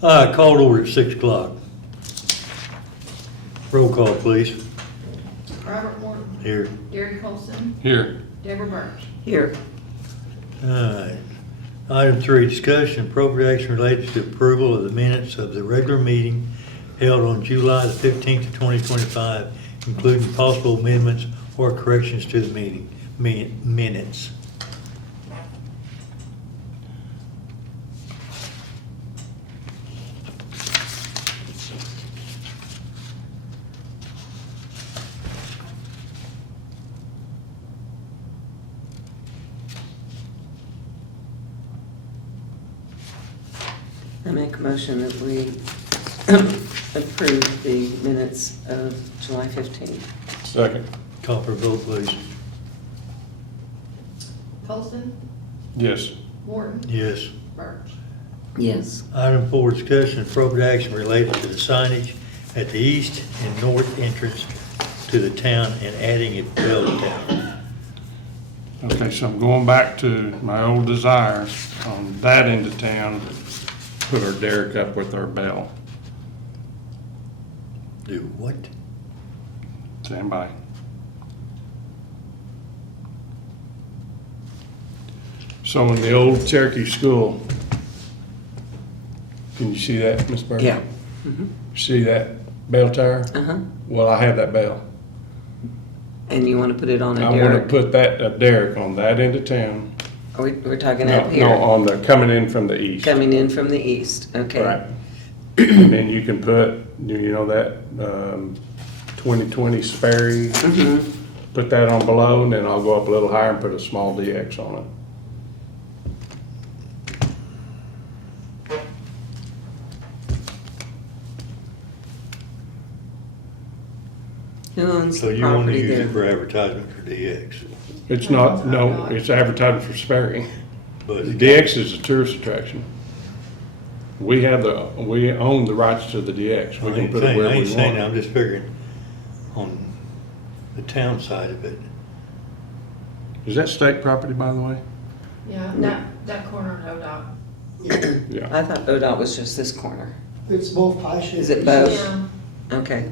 Called over at 6 o'clock. Roll call, please. Robert Morton. Here. Gary Colson. Here. Deborah Burns. Here. Alright. Item 3, discussion and appropriation related to approval of the minutes of the regular meeting held on July the 15th of 2025, including possible amendments or corrections to the meeting minutes. I make a motion that we approve the minutes of July 15th. Second. Call for a vote, please. Colson. Yes. Morton. Yes. Burns. Yes. Item 4, discussion and appropriate action related to the signage at the east and north entrance to the town and adding a bell tower. Okay, so I'm going back to my old desires on that end of town, put our derrick up with our bell. Do what? Stand by. So in the old Cherokee school, can you see that, Miss Burke? Yeah. See that bell tower? Uh-huh. Well, I have that bell. And you want to put it on a I want to derrick? put that, a derrick on that end of town. We're talking No, up here? no, on the, coming in from the east. Coming in from the east, okay. Right. And then you can put, you know that, 2020 Sperry, put that on below, and then I'll go up a little higher and put a small DX on it. Who owns So the you want to property use it there? for advertisement for DX? It's not, no, it's advertising for Sperry. But DX is a tourist attraction. We own the rights to the DX. We I can ain't put it saying, where I we ain't saying, want. I'm just figuring on the town side of it. Is that state property, by the way? Yeah, that corner of ODOT. Yeah. I thought ODOT was just this corner. It's both pie shaped. Is it both? Yeah, Okay.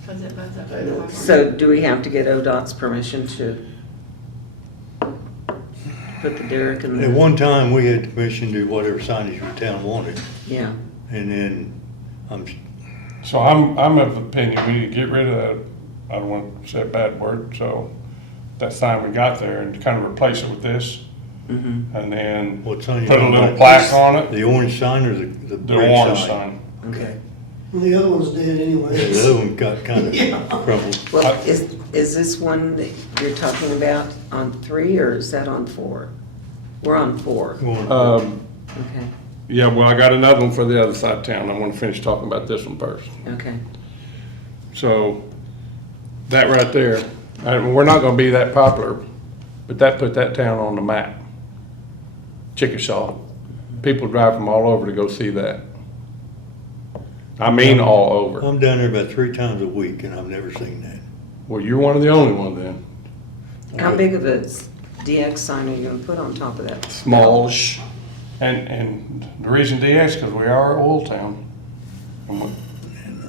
because it butts up to the So do we have to get ODOT's permission to put the derrick in At there? one time, we had permission to do whatever signage the town wanted, Yeah. and then So I'm of the opinion we need to get rid of that, I don't want to say a bad word, so that sign we got there and kind of replace it with this. And then what sign you put a talking little about? plaque on it, The orange sign or the the red orange sign? sign. Okay. Well, the other one's dead anyway. Yeah, the other one got kind of Yeah. crumpled. Well, is this one that you're talking about on 3 or is that on 4? We're on 4. Okay, Yeah, well, I got another one for the other side of town. I want to finish talking about this one first. okay. So that right there, we're not gonna be that popular, but that put that town on the map. Chickasaw. People drive from all over to go see that. I mean, all over. I'm down there about 3 times a week, and I've never seen that. Well, you're one of the only one then. How big of a DX sign are you gonna put on top of that? Smallish. And the reason DX, because we are an oil town.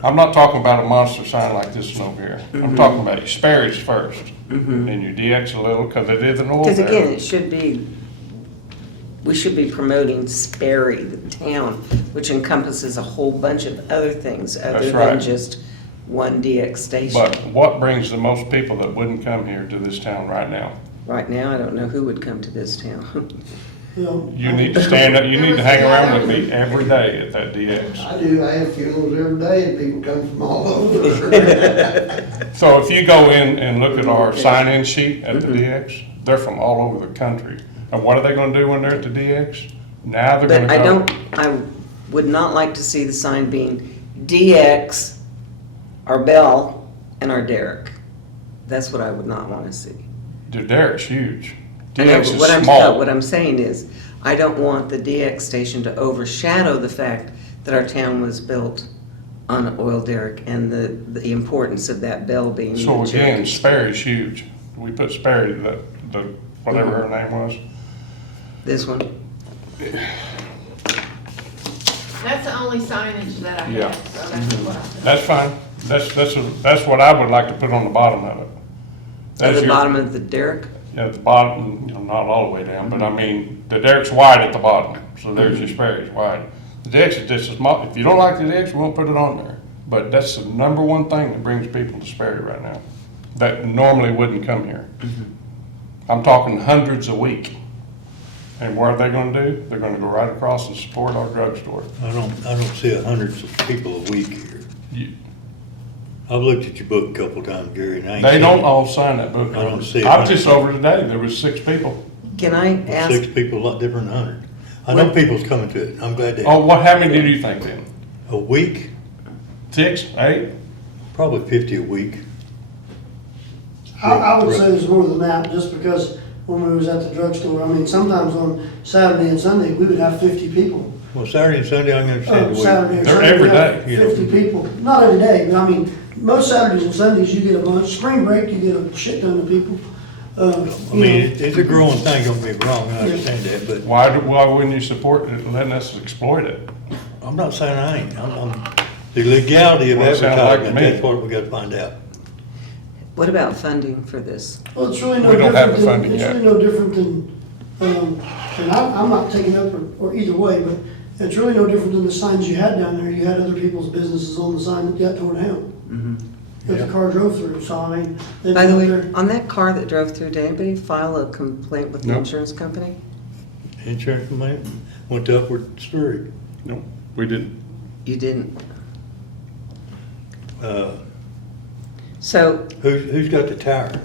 I'm not talking about a monster sign like this one over here. I'm talking about your Sperry's first. And your DX a little, because it is an oil Because again, town. it should be, we should be promoting Sperry, the town, which encompasses a whole bunch of other things other That's than right. just one DX station. But what brings the most people that wouldn't come here to this town right now? Right now, I don't know who would come to this town. You need to stand up, you need to hang around with me every day at that DX. I do, I have funerals every day and people come from all over. So if you go in and look at our sign-in sheet at the DX, they're from all over the country. And what are they gonna do when they're at the DX? Now they're But gonna I would not like to see the sign being DX, our bell, and our derrick. That's what I would not want to see. The Derrick's huge. I know, DX but is what small. I'm saying is, I don't want the DX station to overshadow the fact that our town was built on an oil derrick and the importance of that bell being. So the again, Cherokee. Sperry's huge. We put Sperry, the whatever her name was. This one, That's the only signage that I Yeah. have, so that's what I put. That's fine. That's what I would like to put on the bottom of it. At That's the your- bottom of the derrick? Yeah, the bottom, you know, not all the way down, but I mean, the deck's wide at the bottom, so there's your Sperry's wide. The deck's is just as small. If you don't like the decks, we won't put it on there. But that's the number one thing that brings people to Sperry right now, that normally wouldn't come here. I'm talking hundreds a week. And what are they gonna do? They're gonna go right across and support our drugstore. I don't see hundreds of people a week here. You- I've looked at your book a couple times, Gary, and I ain't They seen don't it. all sign that book. I don't see it. I was just over today, there was 6 people. Can I ask, 6 people, a lot different than 100. I know people's coming to it. I'm glad they, Oh, how many do you think then? a week, 6, 8? probably 50 a week. I would say there's more than that, just because when we was at the drugstore, I mean, sometimes on Saturday and Sunday, we would have 50 people. Well, Saturday and Sunday, I can understand the Saturday week. and They're Sunday, every we have day, you know. 50 people, not every day, but I mean, most Saturdays and Sundays, you get a bunch, spring break, you get a shit ton of people. I mean, it's a growing thing, don't get me wrong, I understand that, but Why wouldn't you support it, letting us exploit it? I'm not saying I ain't. The legality of Well, it sounds like to advertising, me. that's what we gotta find out. what about funding for this? Well, it's really no We don't have different the than, funding it's yet. really no different than, and I'm not taking up or either way, but it's really no different than the signs you had down there. You had other people's businesses on the sign that got torn down. That the car drove through, so I mean. they By the go way, there- on that car that drove through, did anybody file a complaint with the No. insurance company? Insurance company went to Upward Sperry. No, we didn't. You didn't? Uh, So, who's got the tower?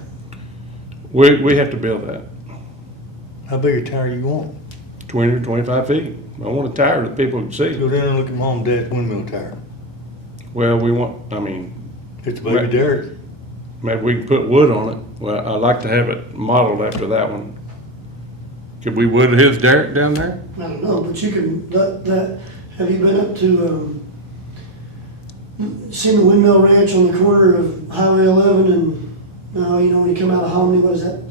We have to build that, How big a tower you want? 20 or 25 feet. I want a tower that people can see. Go down and look at Mom and Dad's windmill tower. Well, we want, I mean, It's a baby Right. derrick. maybe we can put wood on it. Well, I like to have it modeled after that one. Could we wood his derrick down there? I don't know, but you can, have you been up to, seen the Windmill Ranch on the corner of Highway 11 and, you know, when you come out of Hominy, what is that,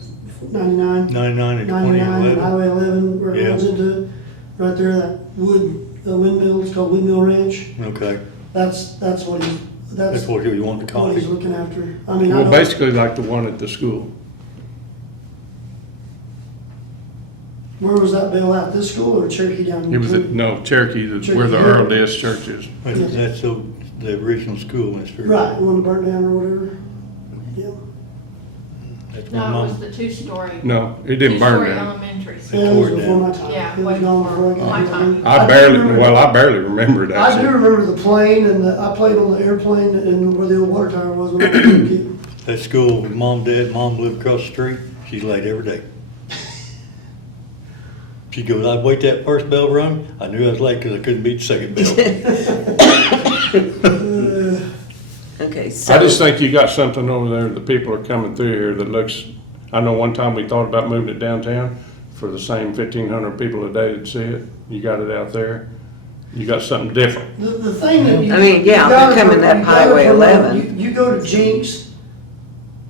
99? 99 and 20 and 99 and 11. Highway 11, where it Yeah. runs into, right there, that windmill, it's called Windmill Ranch. Okay, That's what he's, that's what you want to what he's copy. looking after. I mean, I Well, don't, basically like the one at the school. where was that bill at, this school or Cherokee down? It was at, between? no, Cherokee, where the Earl Des Church is. That's the original school in Sperry. Right, the one that burnt down or whatever. Yeah. That's my No, it was mom. the 2-story. No, it didn't burn Two-story down. elementary Yeah, school. it was tore it before down. my time. Yeah, It was way gone before before I my got time. here. I do barely, remember- well, I barely remember it I do actually. remember the plane and I played on the airplane and where the old water tower was when I was a kid. That school with Mom, Dad, Mom lived across the street. She's late every day. She goes, I'd wait that first bell rung. I knew I was late because I couldn't beat the second bell. Okay, so. I just think you got something over there that people are coming through here that looks, I know one time we thought about moving it downtown for the same 1,500 people a day that see it. You got it out there. You got something different. The thing that you. I mean, yeah, you gotta they're coming promote- up you gotta Highway promote- 11. You go to Jinx,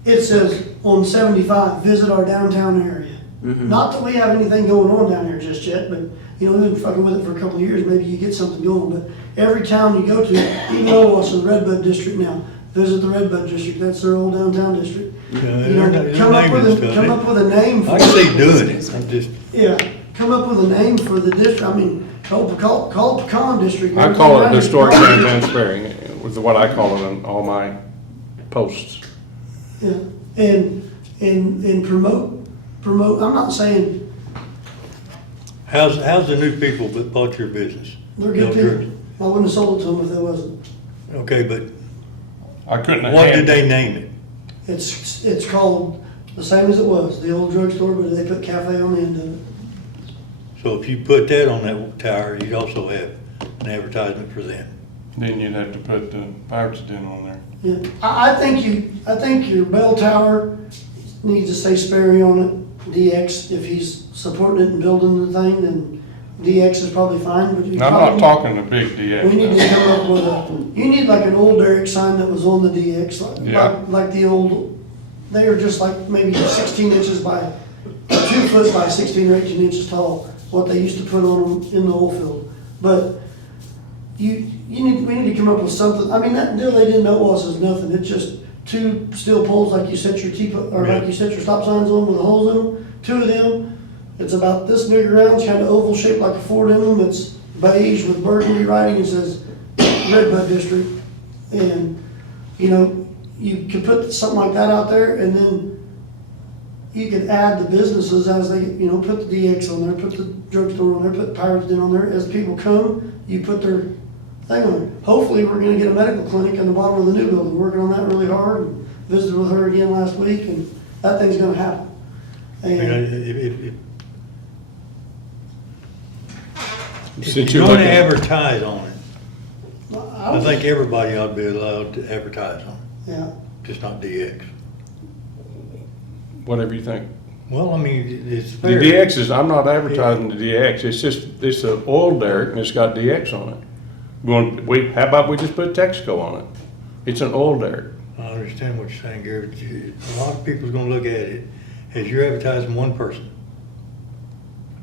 it says on 75, visit our downtown area. Mm-hmm. Not that we have anything going on down there just yet, but, you know, we've been fucking with it for a couple of years, maybe you get something going, but every town you go to, even though it's the Redbud District now, visit the Redbud District, that's their old downtown district. Yeah, You know, they're come up naming with stuff. come up with a name for I it. can see doing it. I'm just, Yeah, come up with a name for the district, I mean, call it Pecan District. I call it Everything Historic around it. Downtown Sperry, was what I call it on all my posts. Yeah, and promote, I'm not saying, how's the new people that bought your business? they're No good people. drugs. I wouldn't have sold it to them if they wasn't. Okay, but I couldn't have. what did had- they name it? It's called the same as it was, the old drugstore, but they put cafe on the end of it. So if you put that on that tower, you'd also have an advertisement for them. Then you'd have to put the fire accident on there. Yeah, I think your bell tower needs to say Sperry on it, DX, if he's supporting it and building the thing, then DX is probably fine, but you And I'm not probably. talking the big DX. We need now. to come up with you need like an old Derrick sign that was on the DX, Yeah. like the old, they are just like maybe 16 inches by, 2 foot by 16 or 18 inches tall, what they used to put on them in the oil field. But we need to come up with something. I mean, that deal they didn't know was is nothing. It's just two steel poles like you set your like you set your stop signs on with the holes in them. Two of them. It's about this big around. It's kind of oval shaped like a Ford emblem. It's beige with burgundy writing. It says Redbud District. And, you know, you could put something like that out there, and then you could add the businesses as they, you know, put the DX on there, put the drugstore on there, put Pirates Den on there. As people come, you put their thing on there. Hopefully, we're gonna get a medical clinic in the bottom of the new building. Working on that really hard, and visited with her again last week, and that thing's gonna happen. You know, And if Since you're you're gonna looking- advertise on it, I think everybody ought to be allowed to advertise on it, yeah, just not DX. Whatever you think. Well, I mean, it's The fair. DX is, I'm not advertising the DX, it's just, it's an oil derrick and it's got DX on it. How about we just put Texaco on it? It's an oil derrick. I understand what you're saying, Gary, but a lot of people's gonna look at it as you're advertising one person.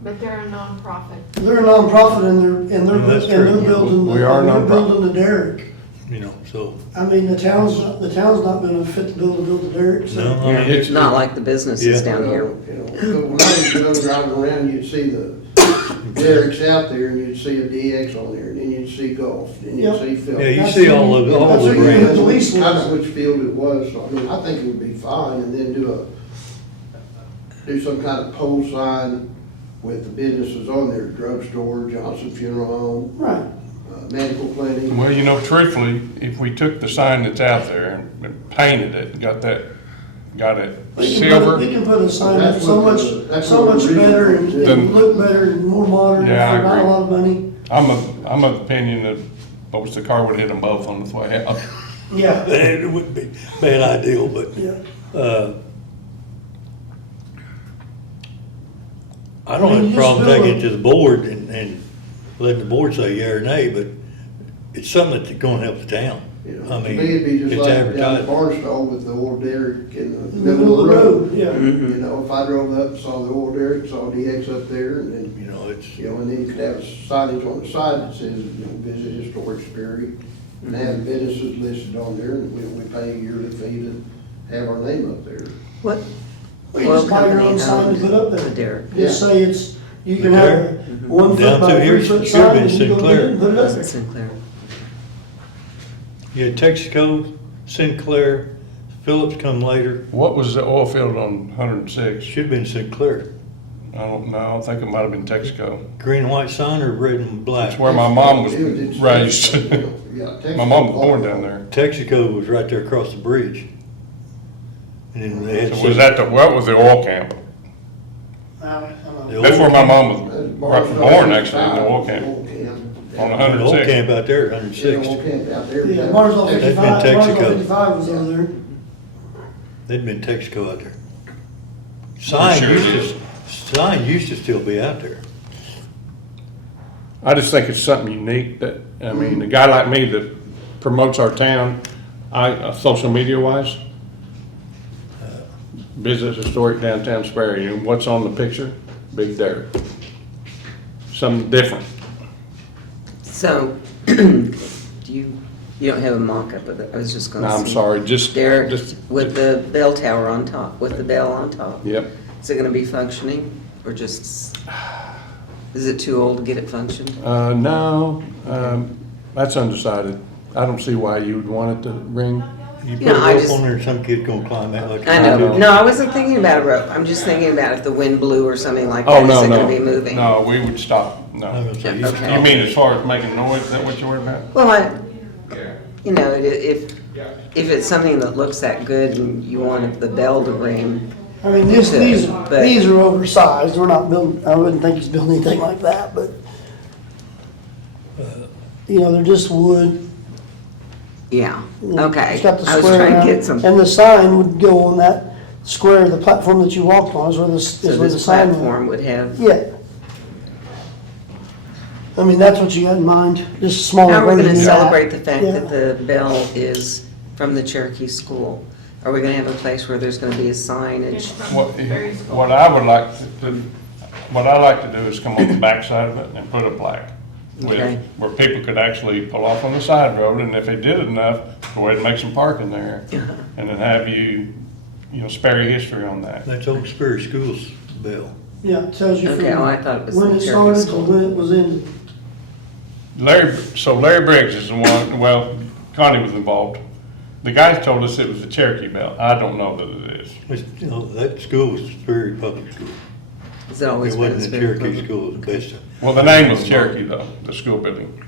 But they're a nonprofit. they're a nonprofit, and they're Well, that's true. building, We are a they're nonprofit. building the derrick. You know, so, I mean, the town's not gonna fit the bill to build the derrick, so. no, I mean, It's not like the businesses Yeah. down here. You know, when I was driving around, you'd see the derricks out there, and you'd see a DX on there, and then you'd see golf, and you'd Yep. see Phil. yeah, you see all of, all That's the what you brands. do. Police Kind ones. of which field it was, so I mean, I think it would be fine, and then do some kind of pole sign with the businesses on there, drugstore, Johnson Funeral Home, Right. medical clinic. Well, you know, truthfully, if we took the sign that's out there and painted it, and got it We silver. can put a sign up That's so what much, the- that's so what much the better, reason and is. it'll look better and more modern, for Yeah, I not a agree. lot of money. I'm of the opinion that, most the car would hit them both on the way out. Yeah, It wouldn't be a bad ideal, but, yeah. I don't I mean, have a you problem just taking build it to the board and letting the board say yeah or nay, but it's something that's gonna help the town. You I know, to mean, me, it'd be just it's like down at advertised. Barstow with the old derrick in In the middle of the road, yeah. You know, if I drove up, saw the old derrick, saw DX up there, and then, You know, it's, you know, and then you could have a signage on the side that says, you know, visit historic Sperry, and have businesses listed on there, and we pay a yearly fee to have our name up there. What Well, you oil just buy your company own sign to put up owns the there. derrick? Just say you can have a 1 foot Down by through here 3 foot should have sign, been and you go get Sinclair. it and put it up Wasn't there. Sinclair. you had Texaco, Sinclair, Phillips come later, What was the oil field on 106? should've been Sinclair. I don't know, I think it might have been Texaco. Green and white sign or red and black? That's where my mom was It's- raised. Yeah, Texas. My mom was born down there. Texaco was right there across the bridge. And then they had. So was that what was the oil camp? I don't The know. That's where my mom was That's born, actually, in the oil camp. Oil camp. On An old 106. camp out there, Yeah, 106. oil camp out there. Yeah, Barnesville That's been 55, Barnesville Texaco. 55 was over there. There'd been Texaco out there. Sign Sure used to still be out there. I just think it's something unique that, I mean, a guy like me that promotes our town, social media wise, visit historic downtown Sperry, and what's on the picture? Big Derrick. Something different. So, you don't have a mock-up of it, I was just No, gonna I'm see. sorry, just, Derrick just, with the bell tower on top, with the bell on top. yep. Is it gonna be functioning, or just, is it too old to get it functioning? No, that's undecided. I don't see why you would want it to ring. You put Yeah, a I rope just- on there and some kid's gonna climb out like. I know, no, I wasn't thinking about a rope, I'm just thinking about if the wind blew or something like that, Oh, is no, it no. gonna be moving? No, we would stop, I'm no. gonna say, you Okay. You mean as far as making noise, is that what you're worried about? Well, you know, if it's something that looks that good and you want the bell to ring, I mean, these But- these are oversized, we're not building, I wouldn't think he's building anything like that, but, you know, they're just wood. yeah, you know, okay. It's got the I was square trying to around get it. some, And the sign would go on that square, the platform that you walked on is where so the this sign went. platform would have, Yeah. I mean, that's what you had in mind, just a smaller how are we version gonna of that. celebrate the fact Yeah. that the bell is from the Cherokee School? Are we gonna have a place where there's gonna be a signage? What I would like to, what I like to do is come on the back side of it and put a plaque. Okay. where people could actually pull off on the side road, and if they did it enough, go ahead and make some parking there, and then have you know, Sperry history on that. That's old Sperry Schools bill. Yeah, it tells you Okay, oh, I thought it was when the it Cherokee started to School. when it was ended. Larry Briggs is the one, well, Connie was involved. The guys told us it was the Cherokee Belt. I don't know that it is. You know, that school was Sperry Public School. Has it always It been wasn't the Sperry Cherokee Public? School, it was Vista. Well, the name was Cherokee though, the school building.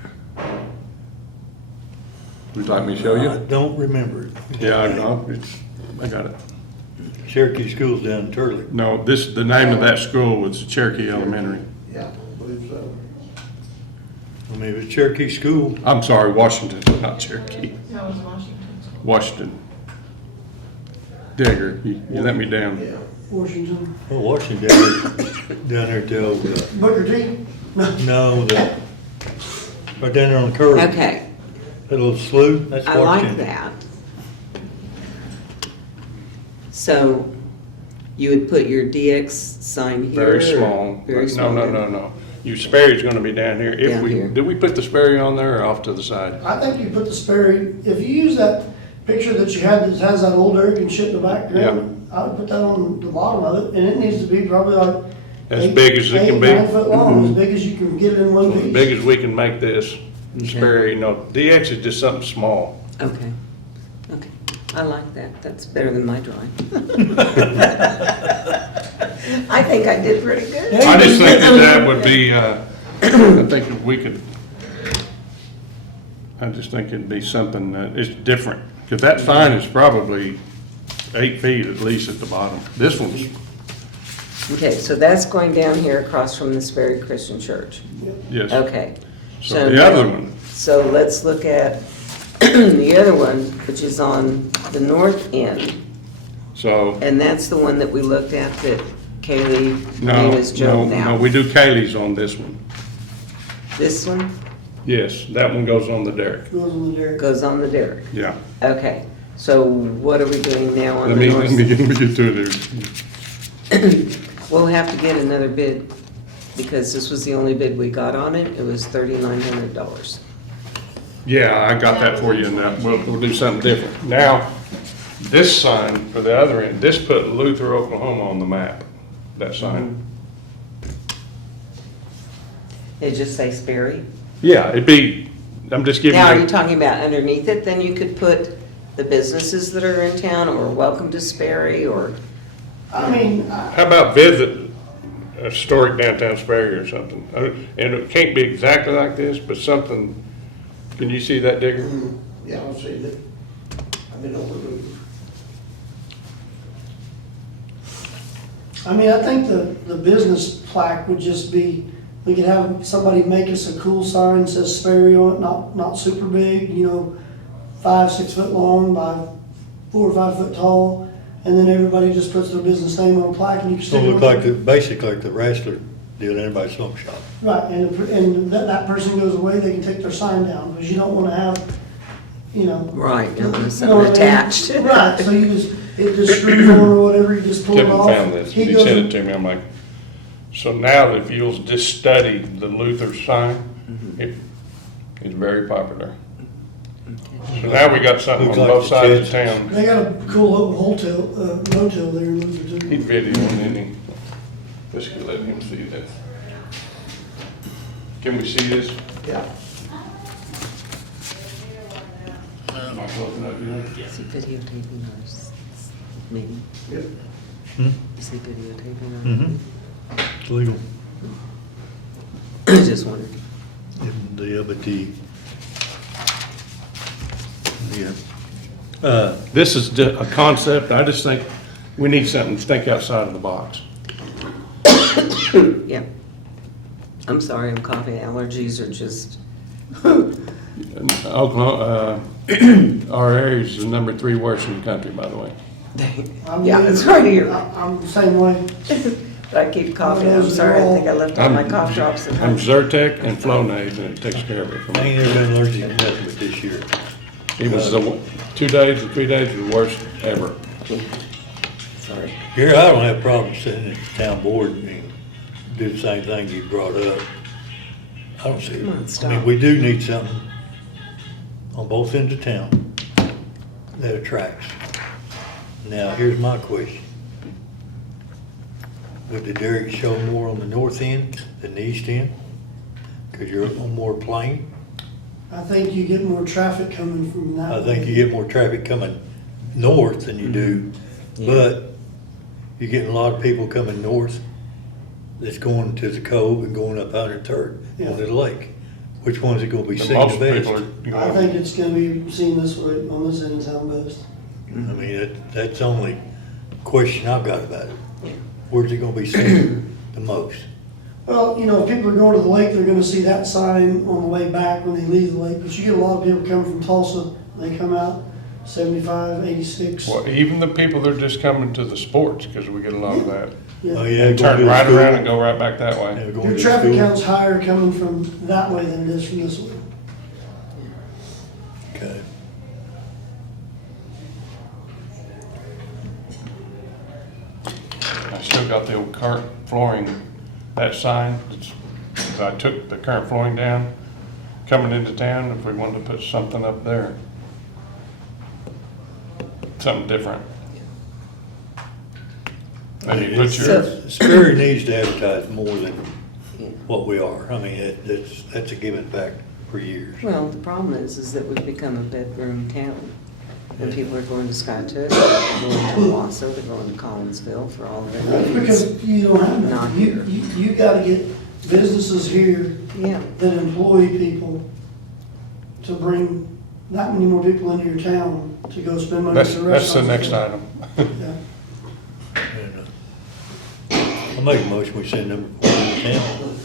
Would you like me to show I you? don't remember it. Yeah, I know, I got it. Cherokee School's down in Turley. No, the name of that school was Cherokee Elementary. Yeah, I believe so. I mean, it was Cherokee School. I'm sorry, Washington, not Cherokee, That was Washington. Washington. Digger, you let me down. Yeah. Washington. Well, Washington down there till, Booker T? No. right down there on the curve. Okay, That little slough, that's I like Washington. that. So you would put your DX sign here? Very or- small. Very small. No. Your Sperry's gonna be down here. If Down we, here. did we put the Sperry on there or off to the side? I think you put the Sperry, if you use that picture that you had that has that old Eric and shit in the background, I would put that on the bottom of it, and it needs to be probably like. As big as it can be. 8, 9 foot long, as big as you can get it in one As piece. big as we can make this, Sperry, no, DX is just something small. Okay, okay. I like that. That's better than my drawing. I think I did pretty good. I just think that would be, I think if we could, I just think it'd be something that is different. Because that sign is probably 8 feet at least at the bottom. This one's, Okay, so that's going down here across from the Sperry Christian Church. yes. Okay. So the other one, So let's look at the other one, which is on the north end. so, And that's the one that we looked at that Kaylee no, made us joke no, now. we do Kaylee's on this one. This one Yes, that one goes on the derrick. Goes on the derrick. goes on the derrick. Yeah. Okay, so what are we doing now on Let the me, north? let me get to it there. We'll have to get another bid, because this was the only bid we got on it. It was $3,900. Yeah, I got that for you, and we'll do something different. Now, this sign for the other end, this put Luther, Oklahoma on the map, that sign. It just say Sperry? Yeah, it'd be, I'm just giving Now, are you you, talking about underneath it? Then you could put the businesses that are in town, or welcome to Sperry, or, I mean, how about visit historic downtown Sperry or something? And it can't be exactly like this, but something, can you see that, Digger? Yeah, I've seen it. I've been over the. I think the business plaque would just be, we could have somebody make us a cool sign that says Sperry on it, not super big, 5, 6 foot long by 4 or 5 foot tall. And then everybody just puts their business name on a plaque and you can So stick it it looked on. like basically like the Wrestler deal, everybody's smoke shop. Right, and that person goes away, they can take their sign down, because you don't wanna have, right, you know what I something mean? attached. Right, so it just screws on or whatever, you just pull it Kevin off. found this, He he goes- sent it to me, I'm like, so now if you'll just study the Luther sign, it's very popular. So now we got something on Looks like both the sides of Jetsons. town. They got a cool hotel, motel there in Luther He too. videoed, didn't he? Let's let him see that. Can we see this? Yeah. Am I close enough here? Is he videotaping our meeting? Yep. Is he videotaping our Mm-hmm. meeting? It's legal. I just wondered. Yeah. This is a concept, I just think we need something to think outside of the box. Yeah. I'm sorry, I'm coughing. Allergies are just, Oklahoma, our area is the number 3 worst in the country, by the way. yeah, it's right here. I'm the same way. But I keep coughing. I'm sorry, I think I left all my cough drops at I'm home. Zyrtec and Flonase, and it takes care of it for I me. ain't never been allergic to nothing but this year. It was the 2 days or 3 days the worst ever. Sorry. Here, I don't have problems sitting at the town board and do the same thing you brought up. I don't see Come on, it. I stop. mean, we do need something on both ends of town that attracts. Now, here's my question. Would the derrick show more on the north end than the east end? Because you're on more plain. I think you get more traffic coming from that. I think you get more traffic coming north than you do, but you're getting a lot of people coming north that's going to the cove and going up 103rd Yeah. onto the lake. Which one's it gonna be But seen most the people best? are, I think it's gonna be seen this way on this end of town best. I mean, that's the only question I've got about it. Yeah. Where's it gonna be seen the most? Well, you know, if people are going to the lake, they're gonna see that sign on the way back when they leave the lake. But you get a lot of people coming from Tulsa, they come out 75, 86. well, even the people that are just coming to the sports, because we get a lot of that. Oh, Yeah. yeah. They turn right around and go right back that Yeah, way. going Your to traffic school. count's higher coming from that way than it is from this way. Okay. I still got the old current flooring, that sign, I took the current flooring down, coming into town, if we wanted to put something up there. Something different. Maybe put your, Sperry needs to advertise more than Yeah. what we are. I mean, that's a given fact for years. Well, the problem is that we've become a bedroom town. And people are going to Scottsdale, they're going to Wausau, they're going to Collinsville for all of their That's needs. because you don't have Not that. here. You gotta get businesses here Yeah, that employ people to bring that many more people into your town to go spend money at that's the the restaurants. next item. Yeah. And, I'll make a motion, we send number 4 to town.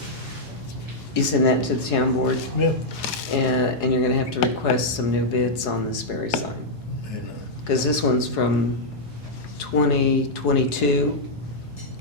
you send that to the town board, Yeah. and you're gonna have to request some new bids on the Sperry sign. And, Because this one's from 2022,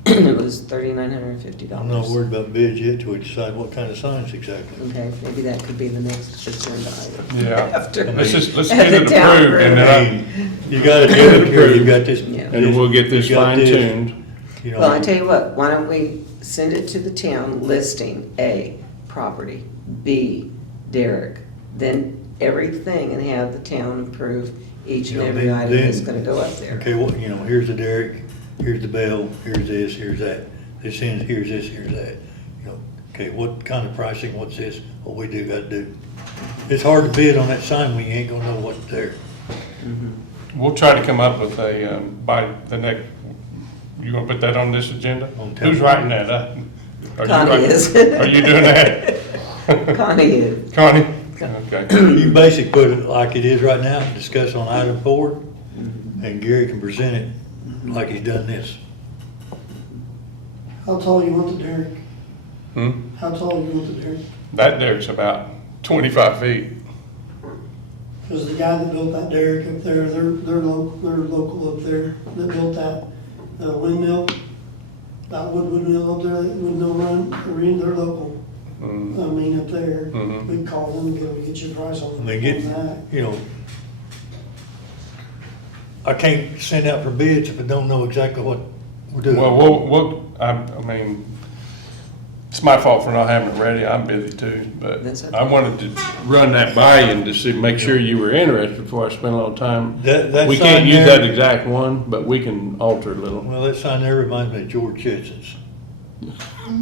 and it was $3,950. I'm not worried about bids yet till we decide what kind of signs exactly. Okay, maybe that could be the next agenda item. Yeah. After- Let's At get the it town approved and I then mean, you gotta do it here, you got this. Yeah. and we'll get this you got fine tuned. you know. Well, I tell you what, why don't we send it to the town listing, A, property, B, derrick, then everything, and have the town approve each and You know, every then- item that's then- gonna go up there. Okay, well, here's the derrick, here's the bell, here's this, here's that. This end, here's this, here's that. Okay, what kind of pricing, what's this, what we do, gotta do. It's hard to bid on that sign when you ain't gonna know what's there. We'll try to come up with a, by the next, you gonna put that on this agenda? On town. Who's writing that up? Are you Connie writing- is. Are you doing that? Connie is. Connie? Okay. You can basically put it like it is right now, discuss on item 4, and Gary can present it like he's done this. How tall you want the derrick? Hmm? How tall you want the derrick? That there's about 25 feet. Because the guy that built that derrick up there, they're local up there, that built that windmill, that wood windmill up there, that windmill run, they're local. Mm. I mean, up there, Mhm. we can call them and be able to get you a price I on mean, get, that. I can't send out for bids if I don't know exactly what we're doing. Well, I mean, it's my fault for not having it ready. I'm busy too, but That's okay. I wanted to run that by you and to see, make sure you were interested before I spent a lot of time. That We can't sign use there- that exact one, but we can alter it a little. Well, that sign there reminds me of George Chitson's.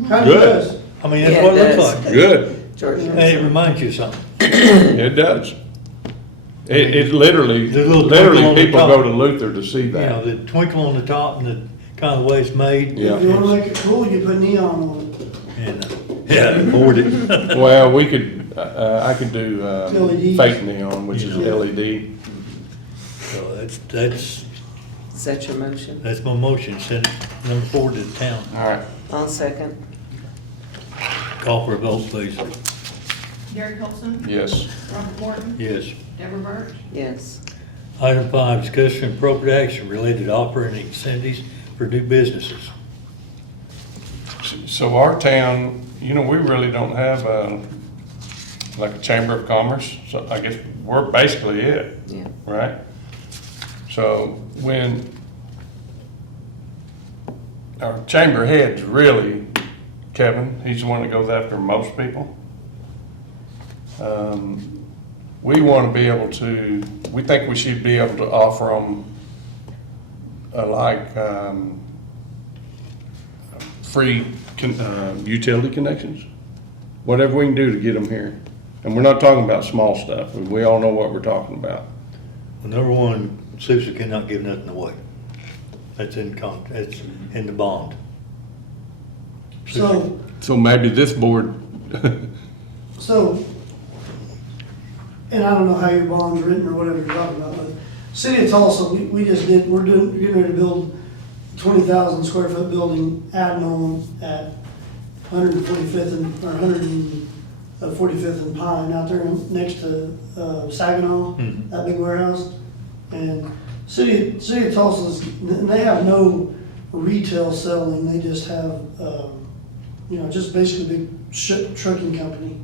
Kind of Good. does. I mean, that's Yeah, what it it looks does. like. Good. George, And it reminds you of something. It does. It literally, The little twinkle on the people top. go to Luther to see You know, that. the twinkle on the top and the kind of the way it's made. Yeah. If you wanna make it cool, you put neon on it. And, yeah, board it. Well, we could, I could do LEDs. fake neon, which is Yeah. LED. So is that your motion? that's my motion, send number 4 to the town. All right. I'll second. Call for a vote, please. Gary Colson, Yes. Robert Morton, Yes. Deborah Birch, Yes. Item 5, discussion and appropriate action related to operating incentives for new businesses. So our town, we really don't have like a chamber of commerce, so I guess we're basically it, Yeah. right? So when our chamber head's really Kevin, he's the one that goes after most people. We want to be able to, we think we should be able to offer them free utility connections, whatever we can do to get them here. And we're not talking about small stuff. We all know what we're talking about. Well, number one, Sousa cannot give nothing away. That's that's in the bond. So, So maybe this board, so, and I don't know how your bond's written or whatever you're talking about, but City of Tulsa, we just did, getting ready to build 20,000 square foot building adding on at 145th and, or 145th and Pine out there next to Saginaw, Mhm. that big warehouse. And City of Tulsa's, and they have no retail selling, they just have, just basically a big trucking company.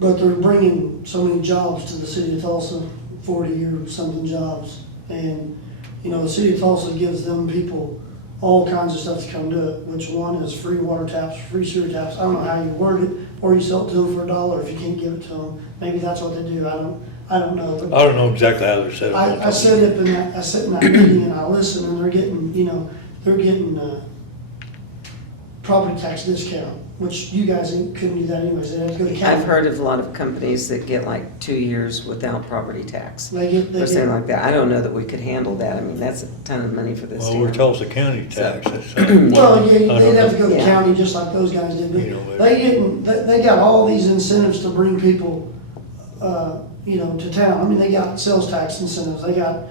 But they're bringing so many jobs to the City of Tulsa, 40 or something jobs. And, the City of Tulsa gives them people all kinds of stuff to come do it, which one is free water taps, free sewer taps. I don't know how you word it, or you sell it to them for $1 if you can't give it to them. Maybe that's what they do, I don't know. But I don't know exactly how they're set up. I sit in that meeting and I listen, and they're getting property tax discount, which you guys couldn't do that anyways. They have to go to county. I've heard of a lot of companies that get like 2 years without property tax. They Or something get, like that. I don't know that we could handle that. I mean, that's a ton of money for this Well, we're town. Tulsa County tax, that's, well, yeah, I they'd don't have to go to Yeah. county just like those guys did. You know, But they got all these incentives to bring people, to town. I mean, they got sales tax incentives, they got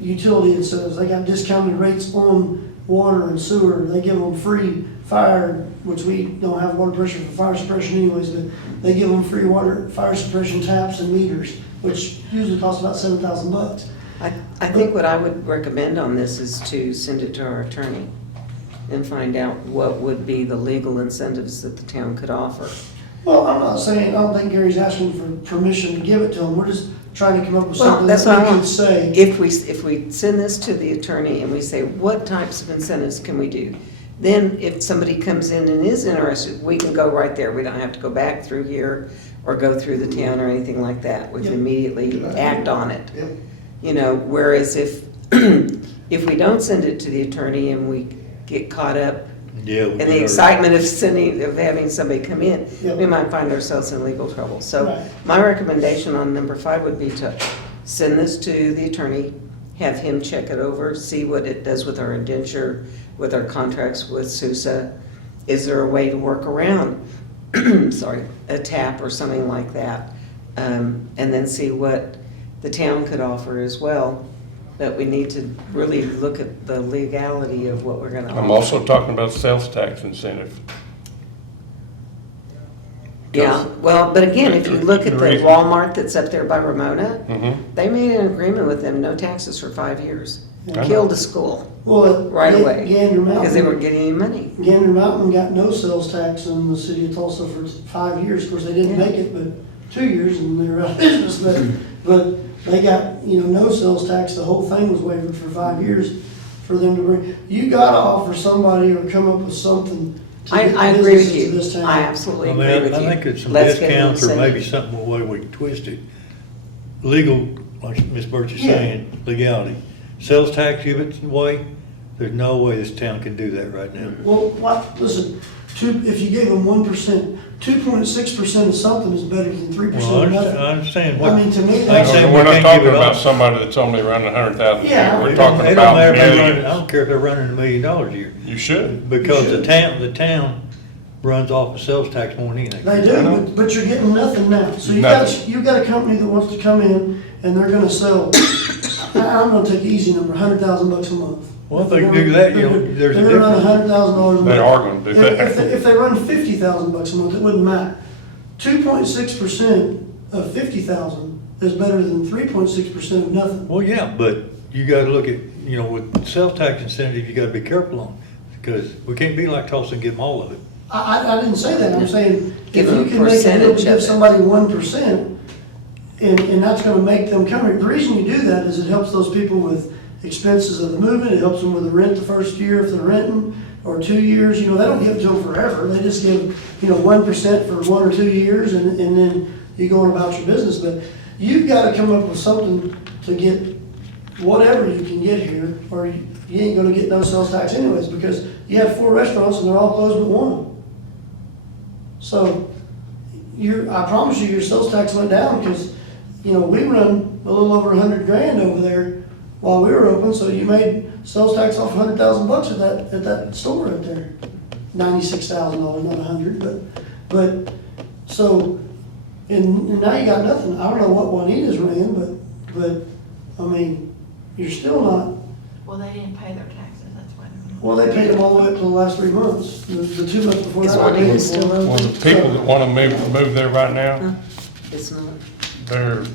utility incentives, they got discounted rates on water and sewer. They give them free fire, which we don't have water pressure for fire suppression anyways, but they give them free fire suppression taps and meters, which usually cost about $7,000. I think what I would recommend on this is to send it to our attorney and find out what would be the legal incentives that the town could offer. Well, I'm not saying, I don't think Gary's asking for permission to give it to them. We're just trying to come up with Well, something that's what I that we want. could say. If we send this to the attorney and we say, what types of incentives can we do? Then if somebody comes in and is interested, we can go right there. We don't have to go back through here or go through the town or anything like that. We can Yep. immediately act on it. Yep. Whereas if we don't send it to the attorney and we get caught up yeah. in the excitement of having somebody come in, Yep. we might find ourselves in legal trouble. So Right. my recommendation on number 5 would be to send this to the attorney, have him check it over, see what it does with our indenture, with our contracts with Sousa. Is there a way to work around, a tap or something like that? And then see what the town could offer as well. But we need to really look at the legality of what we're gonna offer. I'm also talking about sales tax incentive. Yeah, well, but again, if you look at the Reason. Walmart that's up there by Ramona, Mhm. they made an agreement with them, no taxes for 5 years. Yeah. Killed a school Well, right away Gander because they weren't Mountain, getting any money. Gander Mountain got no sales tax in the City of Tulsa for 5 years. Of course, they didn't Yeah. make it, but 2 years and they were out of business. But they got, no sales tax. The whole thing was waived for 5 years for them to bring. You gotta offer somebody or come up with something to get I agree with businesses to you. this town. I absolutely I mean, agree with you. I think it's some Let's get an discounts or maybe incentive. something, the way we can twist it. Legal, like Ms. Birch is Yeah. saying, legality. Sales tax, give it away, there's no way this town can do that right now. Well, listen, if you gave them 1%, 2.6% of something is better than 3% Well, I of understand, nothing. I understand what. I mean, to me, I ain't that's- saying we We're not can't talking give it about all. somebody that's only running 100,000. Yeah. We're It talking don't about matter if they're running- I millions. don't care if they're running $1 million a year. You should. Because You the should. town runs off of sales tax more than anything. They do, but you're getting nothing now. So Nothing. you got a company that wants to come in and they're gonna sell, I'm gonna take the easy number, $100,000 a month. Well, if they can do that, there's a They're gonna run difference. $100,000 a month. They are gonna do If that. they run $50,000 a month, it wouldn't matter. 2.6% of 50,000 is better than 3.6% of nothing. Well, yeah, but you gotta look at, with sales tax incentive, you gotta be careful on. Because we can't be like Tulsa and give them all of it. I didn't say that, I'm saying, Give if them you a can make a deal percentage to of give it. somebody 1%, and that's gonna make them come here. The reason you do that is it helps those people with expenses of the moving, it helps them with the rent the first year if they're renting, or 2 years, they don't give it to them forever, they just give, 1% for 1 or 2 years, and then, you going about your business, but you've gotta come up with something to get whatever you can get here, or you ain't gonna get no sales tax anyways, because you have 4 restaurants and they're all closed but one. So, I promise you, your sales tax went down, because, we run a little over $100,000 over there while we were open, so you made sales tax off $100,000 at that store right there. $96,000, not 100, but, so, and now you got nothing. I don't know what Juanita's ran, but, I mean, you're still not, Well, they didn't pay their taxes, that's why they're. well, they paid them all the way up to the last 3 months. The 2 months before Is that. they Juanita paid still for. Well, the people that wanna move there right now, It's not.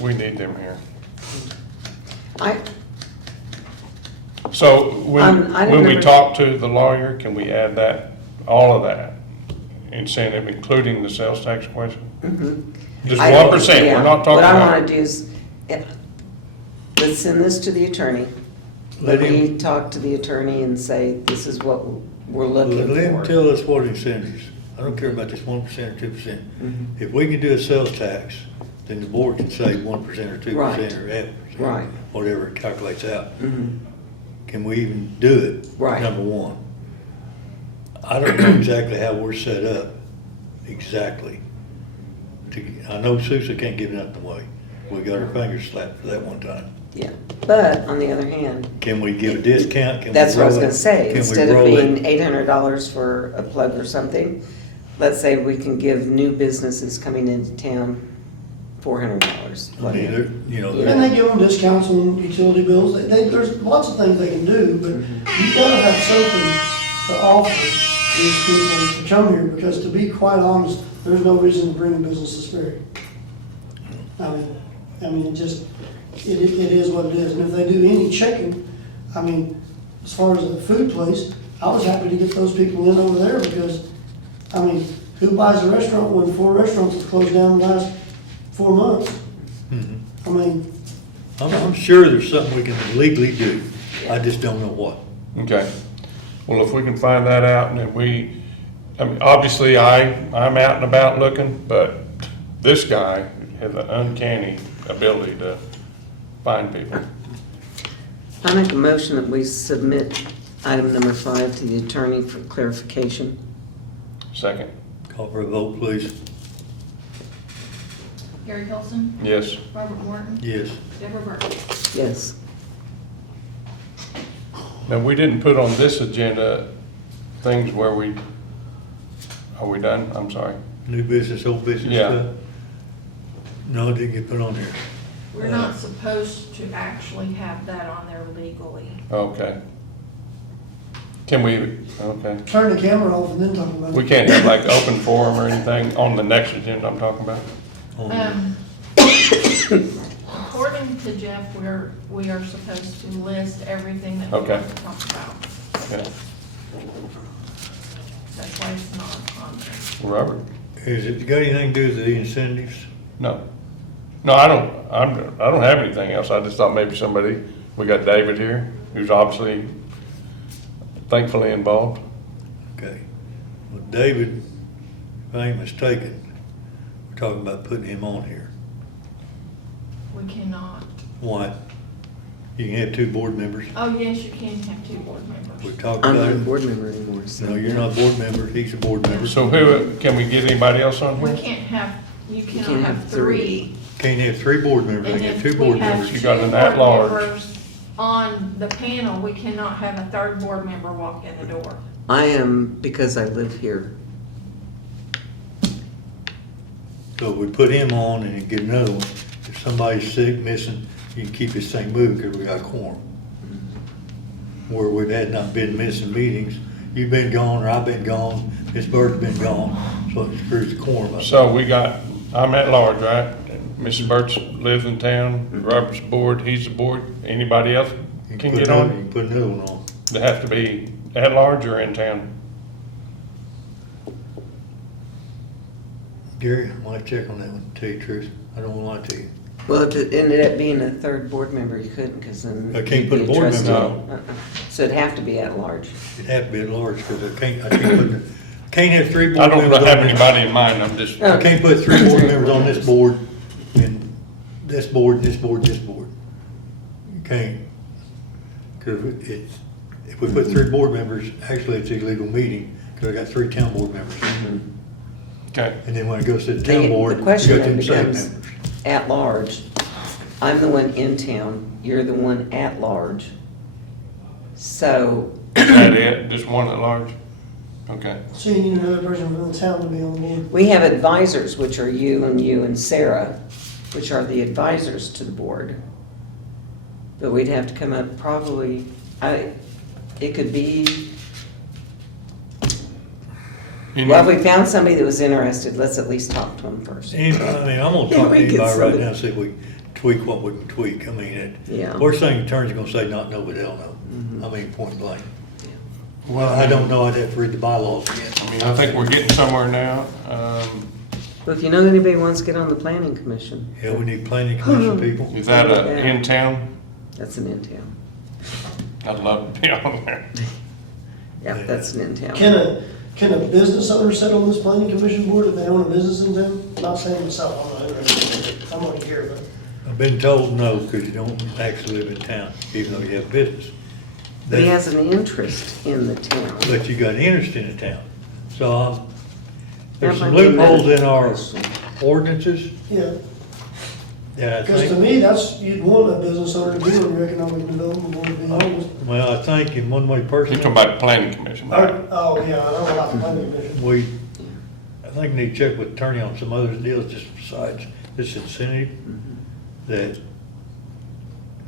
we need them here. I, So I when we remember- talk to the lawyer, can we add that, all of that incentive, including the sales tax question? Just I- 1%, yeah. we're not talking What I wanna about. do is, let's send this to the attorney. Let Let him- me talk to the attorney and say, this is what we're looking Let him for. tell us what incentives. I don't care about this 1% or 2%. If we can do a sales tax, then the board can say 1% or 2% Right. or F, Right. whatever it calculates out. Mhm. Can we even do it? Right. Number one. I don't know exactly how we're set up, exactly. I know Sousa can't give nothing away. We got our fingers slapped for that one time. Yeah, but on the other hand, Can we give a discount? Can we that's what I was roll gonna it? say, Can we instead of roll it? being $800 for a plug or something, let's say we can give new businesses coming into town $400. I mean, And they give them discounts on utility bills. There's lots of things they can do, but you gotta have something to offer these people to come here, because to be quite honest, there's no reason to bring a business to Sperry. I mean, it is what it is. And if they do any checking, as far as a food place, I was happy to get those people in over there, because, who buys a restaurant when 4 restaurants have closed down in the last 4 months? I'm sure there's something we can legally do. I just don't know what. Okay, well, if we can find that out, and then obviously I'm out and about looking, but this guy has an uncanny ability to find people. I make a motion that we submit item number 5 to the attorney for clarification. Second, Call for a vote, please. Gary Colson, yes. Robert Morton, Yes. Deborah Burke. Yes. Now, we didn't put on this agenda things where are we done? I'm sorry. New business, old business Yeah. stuff? No, it didn't get put on here. We're not supposed to actually have that on there legally. Okay. Can we, okay. Turn the camera off and then talk about it. We can't have like open forum or anything on the next agenda I'm talking about? According to Jeff, we are supposed to list everything that we Okay. want to talk about. Okay. That's why it's not on there. Robert? Is it got anything to do with the incentives? No. No, I don't have anything else. I just thought maybe somebody, we got David here, who's obviously thankfully involved. Okay. Well, David, if I ain't mistaken, we're talking about putting him on here. We cannot. Why? You can have 2 board members. Oh, yes, you can have 2 board members. We talked I'm about not a it. board member anymore, so. No, you're not a board member. He's a board member. So can we get anybody else on We here? can't have, you can't cannot have have 3. Can't have 3 board members. I And can have if 2 we board have members. You 2 got an board at-large. members on the panel, we cannot have a 3rd board member walk in the door. I am, because I live here. So we put him on and then get another one. If somebody's sick, missing, you can keep this thing moving because we got a quorum. Where we've had not been missing meetings, you've been gone or I've been gone, Miss Bird's been gone, so it screws the quorum up. So I'm at large, right? Mrs. Birch lives in town, Robert's board, he's the board. Anybody else You can put get another- You on? can put another one on. They have to be at large or in town? Gary, I might check on that one, to tell you the truth. I don't want to lie to you. Well, if it ended up being a 3rd board member, you couldn't, because then. I can't you'd put be a board member trustee. on. So it'd have to be at large. It'd have to be at large because I can't put Can't have three I board don't members have on this. anybody in mind, I'm just, You can't put three board members on this board, and this board, this board, this board. You can't. Cause it's, if we put three board members, actually it's a illegal meeting, cause I got three town board members. okay. And then when it goes to the town board, The you question got then them same becomes, members. at large, I'm the one in town, you're the one at large. So, Is that it? Just one at large? Okay. So you need another person from the town to be on the board. we have advisors, which are you and Sarah, which are the advisors to the board. But we'd have to come up probably, it could be, You well, know, if we found somebody that was interested, let's at least talk to them first. I mean, I'm gonna Yeah, talk to we get anybody right somebody. now, see if we tweak what we can tweak. I mean, Yeah. worst thing the attorney's gonna say, not know, but they'll know. I mean, point blank. well, I don't know, I'd have to read the bylaws again. I mean, I think we're getting somewhere now. Well, if you know anybody who wants to get on the planning commission, Yeah, we need planning commission people. Is that Yeah. in town? that's an in-town. I'd love to be on there. Yeah, that's an in-town. Can a business owner sit on this planning commission board if they own a business in town? Not saying myself, I'm not interested, I'm not here, but. I've been told no, because you don't actually live in town, even though you have business. But he has an interest in the town. But you got interest in the town. So, there's That some might be loopholes another in our question. ordinances Yeah, that I because to think, me, that's, you'd want a business owner to be on your economic development board, to be honest. well, I think in one way You're personally. talking about the planning commission, right? Oh, yeah, I know about the planning commission. We, I think we need to check with attorney on some other deals just besides this incentive, that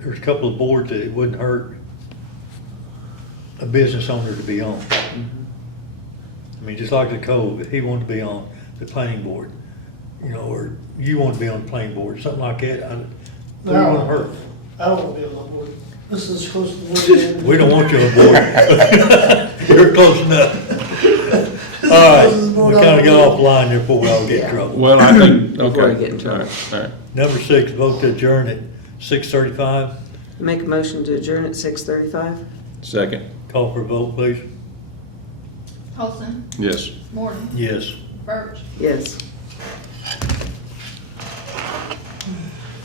there's a couple of boards that it wouldn't hurt a business owner to be on. I mean, just like the code, if he wanted to be on the planning board, you know, or you want to be on the planning board, something like that, it wouldn't hurt. I don't want to be on that board. This is as close to the board. We don't want you on board. You're close enough. All right, we kind of got offline there before we all get in trouble. Well, I think, Before okay. I get in trouble. All right. Number 6, vote to adjourn at 6:35. Make a motion to adjourn at 6:35? Second, Call for a vote, please. Holston, yes. Morton, Yes. Birch, Yes.